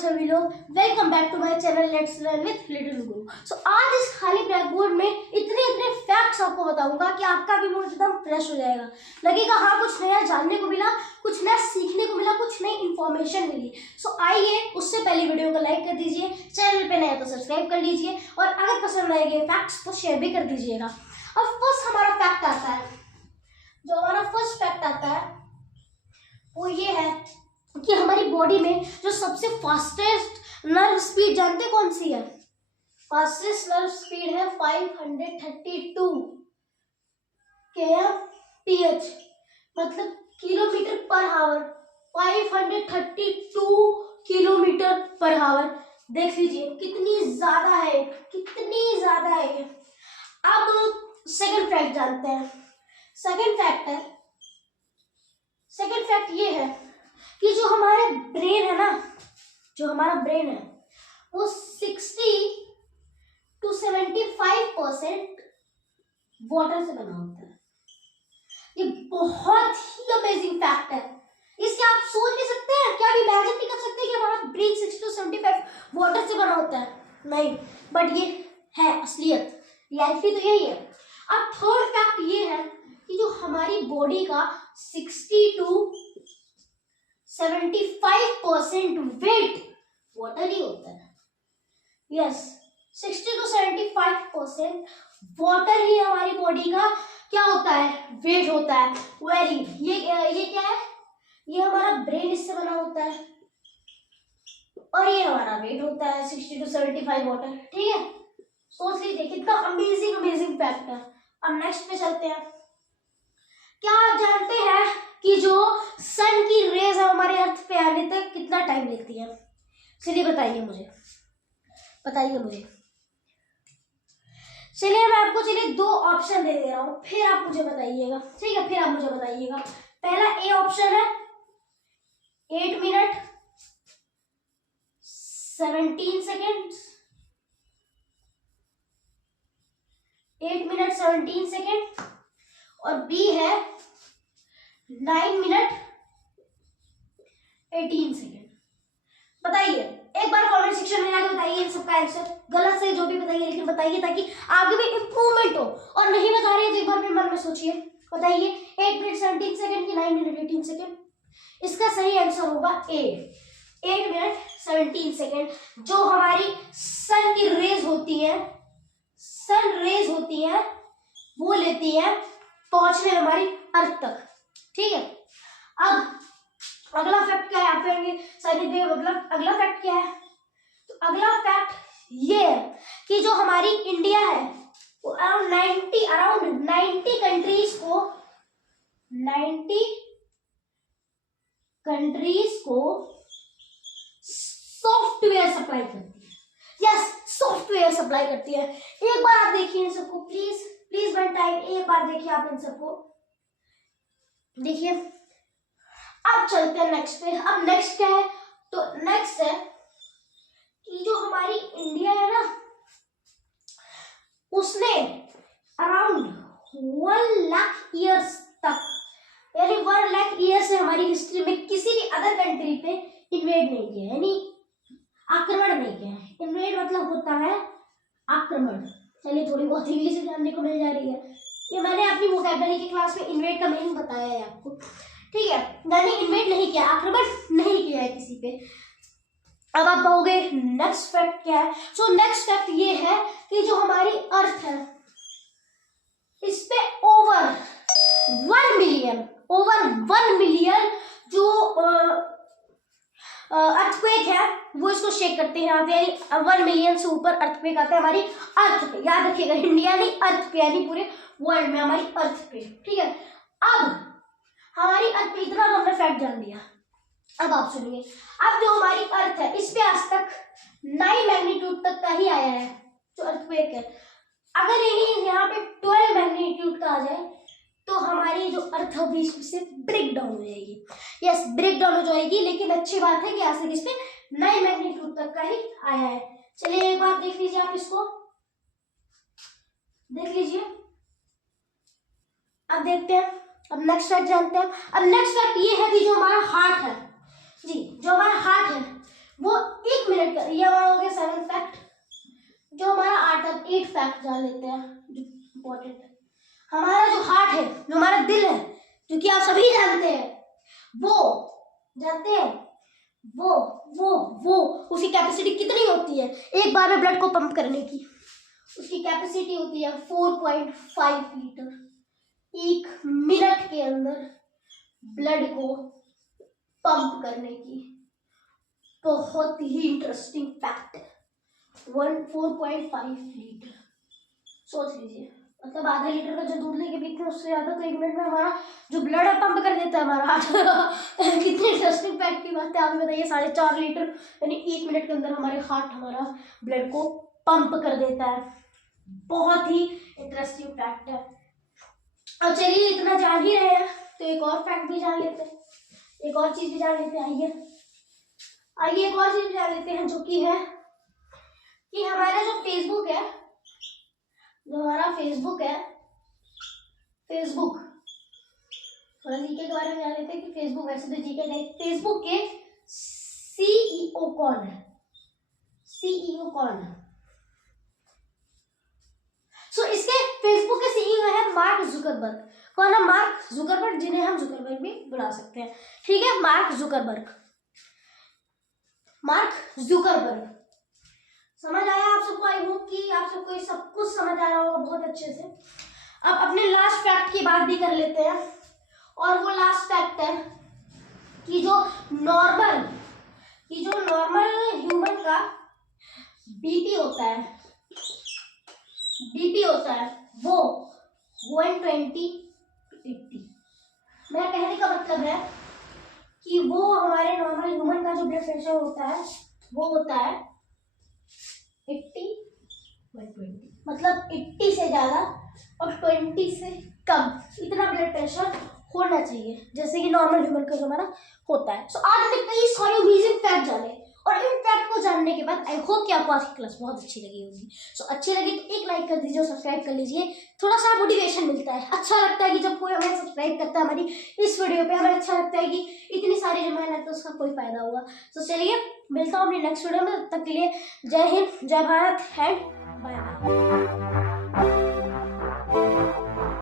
सभी लोग, welcome back to my channel let's learn with little Guru. So आज इस खाली ब्लैक बोर्ड में इतने फैक्ट्स आपको बताऊंगा कि आपका भी मूड एकदम फ्रेश हो जाएगा। लगेगा हाँ कुछ नया जानने को मिला, कुछ नया सीखने को मिला, कुछ नई इन्फॉर्मेशन मिली। सो आइए, उससे पहले वीडियो को लाइक कर दीजिए, चैनल पे नया तो सब्सक्राइब कर लीजिए और अगर पसंद आएंगे फैक्ट्स तो शेयर भी कर दीजिएगा। अब फर्स्ट हमारा फैक्ट आता है, जो हमारा फर्स्ट फैक्ट आता है वो ये है कि हमारी बॉडी में जो सबसे फास्टेस्ट नर्व स्पीड जानते कौन सी है? फास्टेस्ट नर्व स्पीड है 532 kmph, मतलब kilometre per hour. 532 kilometre per hour, देख लीजिए कितनी ज्यादा है, कितनी ज्यादा है। अब सेकंड फैक्ट जानते हैं। सेकंड फैक्ट ये है कि जो हमारे ब्रेन है ना, जो हमारा ब्रेन है वो 60 to 75% वाटर से बना होता है। ये बहुत ही अमेजिंग फैक्ट है। इसके आप सोच नहीं सकते हैं, क्या भी इमेजिन नहीं कर सकते कि हमारा ब्रेन 60 to 75 वाटर से बना होता है? नहीं, बट ये है असलियत, रियलिटी तो यही है। अब थर्ड फैक्ट ये है कि जो हमारी बॉडी का 60 to 75% वेट वाटर ही होता है। यस, 60 to 75% वाटर ही हमारी बॉडी का क्या होता है? वेट होता है। वेरी ये क्या है? ये हमारा ब्रेन इससे बना होता है और ये हमारा वेट होता है 60 to 75 वाटर। ठीक है, सोच लीजिए कितना अमेजिंग फैक्ट है। अब नेक्स्ट पे चलते हैं। क्या आप जानते हैं कि जो सन की रेज है हमारे अर्थ पे आने तक कितना टाइम लेती है? चलिए बताइए मुझे। चलिए मैं आपको दो ऑप्शन दे रहा हूं, फिर आप मुझे बताइएगा। ठीक है, फिर आप मुझे बताइएगा। पहला ए ऑप्शन है 8 मिनट 17 सेकेंड, 8 मिनट 17 सेकेंड, और बी है 9 मिनट 18 सेकेंड। बताइए, एक बार कमेंट सेक्शन में आके बताइए इन सबका आंसर। गलत से जो भी बताइए, लेकिन बताइए ताकि आगे भी इंप्रूवमेंट हो। और नहीं बता रहे तो एक बार अपने मन में सोचिए, बताइए 8 मिनट 17 सेकेंड की 9 मिनट 18 सेकेंड। इसका सही आंसर होगा ए, 8 मिनट 17 सेकेंड। जो हमारी सन की रेज होती है वो लेती है पहुंचने हमारी अर्थ तक। ठीक है, अब अगला फैक्ट क्या है? आप कहेंगे सनी भाई मतलब अगला फैक्ट क्या है? तो अगला फैक्ट ये है कि जो हमारी इंडिया है वो अराउंड 90 कंट्रीज को सॉफ्टवेयर सप्लाई करती है। यस, सॉफ्टवेयर सप्लाई करती है। एक बार आप देखिए इन सबको, प्लीज वन टाइम एक बार देखिए आप इन सबको, देखिए। अब चलते हैं नेक्स्ट पे। अब नेक्स्ट क्या है? तो नेक्स्ट है कि जो हमारी इंडिया है ना, उसने अराउंड 1 लाख ईयर्स तक, यानी 1 लाख ईयर से हमारी हिस्ट्री में किसी भी अदर कंट्री पे इन्वेड नहीं किया, यानी आक्रमण नहीं किया है। इन्वेड मतलब होता है आक्रमण। चलिए, थोड़ी बहुत इंग्लिश जानने को मिल जा रही है। ये मैंने अपनी वोकैबुलरी की क्लास में इन्वेड का मीनिंग बताया है आपको। ठीक है, मैंने इन्वेड नहीं किया, आक्रमण नहीं किया है किसी पे। अब आप कहोगे नेक्स्ट फैक्ट क्या है? सो नेक्स्ट फैक्ट ये है कि जो हमारी अर्थ है इस पे ओवर 1 मिलियन जो अर्थक्वेक है वो इसको शेक करते हैं। यहाँ पे यानी 1 मिलियन से ऊपर अर्थक्वेक आता है हमारी अर्थ पे। याद रखिएगा, इंडिया नहीं अर्थ पे, यानी पूरे वर्ल्ड में हमारी अर्थ पे। ठीक है, अब हमारी अर्थ पे इतना हमने फैक्ट जान लिया। अब आप सुनिए, अब जो हमारी अर्थ है इस पे आज तक 9 मैग्नीट्यूड तक का ही आया है जो अर्थक्वेक है। अगर यही यहाँ पे 12 मैग्नीट्यूड का आ जाए तो हमारी जो अर्थ है बीच से ब्रेक डाउन हो जाएगी। यस, ब्रेक डाउन हो जाएगी, लेकिन अच्छी बात है कि आज तक इस पे 9 मैग्नीट्यूड तक का ही आया है। चलिए एक बार देख लीजिए आप इसको, देख लीजिए। अब देखते हैं, अब नेक्स्ट फैक्ट जानते हैं। अब नेक्स्ट फैक्ट ये है कि जो हमारा हार्ट है, जी, जो हमारा हार्ट है वो 1 मिनट का, ये हमारा हो गया 7 फैक्ट। जो हमारा 8 फैक्ट जान लेते हैं जो इम्पोर्टेंट है। हमारा जो हार्ट है, जो हमारा दिल है, जो कि आप सभी जानते हैं, वो जानते हैं वो उसकी कैपेसिटी कितनी होती है एक बार में ब्लड को पंप करने की? उसकी कैपेसिटी होती है 4.5 लीटर। 1 मिनट के अंदर ब्लड को पंप करने की। बहुत ही इंटरेस्टिंग फैक्ट है। 4.5 लीटर, सोच लीजिए, मतलब आधा लीटर का जो दूध लेके पीते हैं उससे ज्यादा तो 1 मिनट में हमारा जो ब्लड है पंप कर देता है हमारा हार्ट। कितनी इंटरेस्टिंग फैक्ट की बात है, आप बताइए। 4.5 लीटर यानी 1 मिनट के अंदर हमारे हार्ट हमारा ब्लड को पंप कर देता है। बहुत ही इंटरेस्टिंग फैक्ट है। अब चलिए, इतना जान ही रहे हैं तो एक और फैक्ट भी जान लेते हैं, एक और चीज भी जान लेते हैं। आइए एक और चीज भी जान लेते हैं, जो कि है कि हमारा जो फेसबुक है, जो हमारा फेसबुक है, फेसबुक, थोड़ा जीके के बारे में जान लेते हैं कि फेसबुक, वैसे तो जीके नहीं, फेसबुक के सीईओ कौन है? सीईओ कौन है? सो इसके फेसबुक के सीईओ है मार्क जुकरबर्ग। कौन है? मार्क जुकरबर्ग, जिन्हें हम जुकरबर्ग भी बुला सकते हैं। ठीक है, मार्क जुकरबर्ग, मार्क जुकरबर्ग। समझ आया आप सबको? आई होप कि आप सबको ये सब कुछ समझ आ रहा होगा बहुत अच्छे से। अब अपने लास्ट फैक्ट की बात भी कर लेते हैं, और वो लास्ट फैक्ट है कि जो नॉर्मल ह्यूमन का बीपी होता है वो 120/80। मेरा कहने का मतलब है कि वो हमारे नॉर्मल ह्यूमन का जो ब्लड प्रेशर होता है वो होता है 80/120, मतलब 80 से ज्यादा और 20 से कम, इतना ब्लड प्रेशर होना चाहिए जैसे कि नॉर्मल ह्यूमन का जो हमारा होता है। सो आज हमने कई सारे अमेजिंग फैक्ट जाने, और इन फैक्ट को जानने के बाद आई होप कि आपको आज की क्लास बहुत अच्छी लगी होगी। सो अच्छी लगी तो एक लाइक कर दीजिए और सब्सक्राइब कर लीजिए। थोड़ा सा मोटिवेशन मिलता है, अच्छा लगता है कि जब कोई हमें सब्सक्राइब करता है हमारी इस वीडियो पे, हमें अच्छा लगता है कि इतनी सारी जो मेहनत है उसका कोई फायदा हुआ। तो चलिए, मिलता हूँ अपनी नेक्स्ट वीडियो में, तब तक के लिए जय हिंद, जय भारत एंड बाय बाय।